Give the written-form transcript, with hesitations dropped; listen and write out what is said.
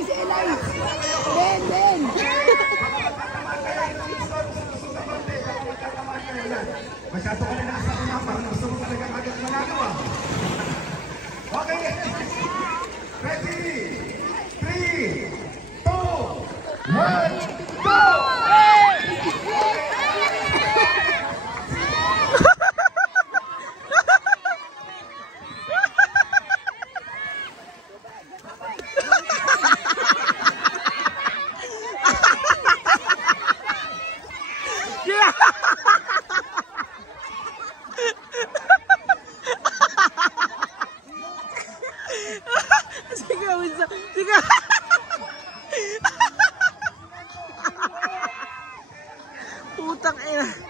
Si Eli. Ben. Masyado ka na nakasama parang gusto mo talaga agad magagawa. Okay. Ready? 3, 2, 1, go! Sige. Putang ina.